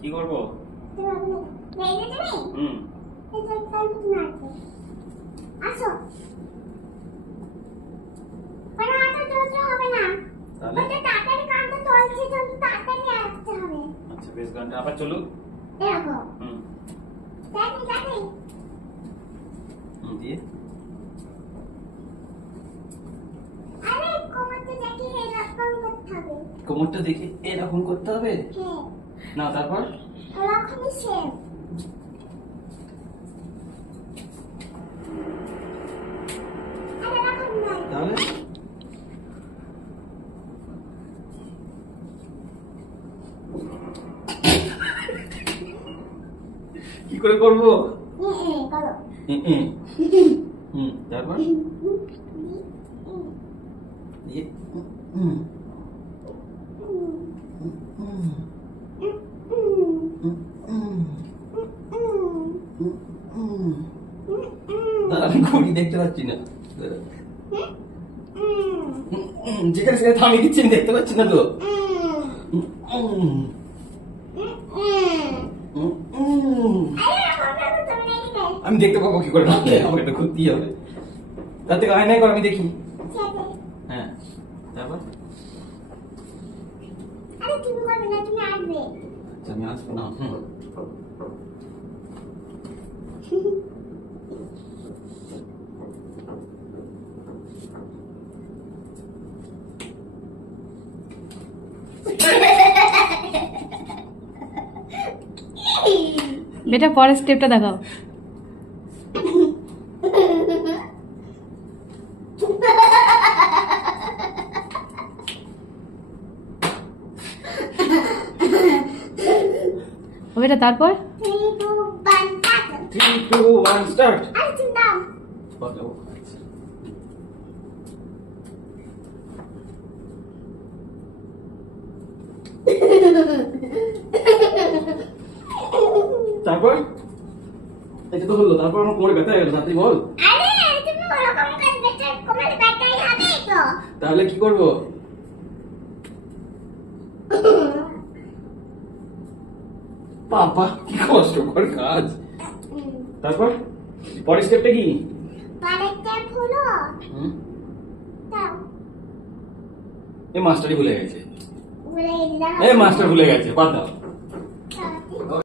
কি করব? আসো হবে না তাহলে তাড়াতাড়ি কামটা চলছে তাড়াতাড়ি আসতে হবে। আচ্ছা বেশ, গানটা আবার চলুক। দেখো দিয়ে আরে কোমরটা দেখি এরকম করতে হবে। কোমরটা দেখে এরকম করতে হবে? হ্যাঁ। না তারপর এরকমই সেম। আরে এরকম নয়। তাহলে কি করে করবো? করো। তারপর আমি ঘড়ি দেখতে পাচ্ছি না, যেখানে সেখানে থামিয়ে দিচ্ছি, আমি দেখতে পাচ্ছি না তো। আমি দেখতে পাবো কি করে? আমাকে এটা করতেই হবে। তার থেকে আয়নায় কর, আমি দেখি। হ্যাঁ তারপর আরে তুমি করবে না, তুমি আসবে। আচ্ছা আমি আসবো না। বেটা পরের স্টেপটা দেখাও। বেটা তারপর 3 2 1 3 2 1 স্টার্ট। আরে তুমি দাও। তারপর এটা তো হলো, তারপর আমার কোমরে ব্যথা হয়ে গেল, তাড়াতাড়ি বল। আরে তুমি ওরকম করবে, কোমরে ব্যথাই হবে তো। তাহলে কি করব? বাবা কি কষ্টকর কাজ। তারপর পরের স্টেপটা কি? পরের স্টেপ হলো দাও। এই মাস্টারই ভুলে গেছে, বলে দিলাম। এই মাস্টার ভুলে গেছে, বাদ দাও।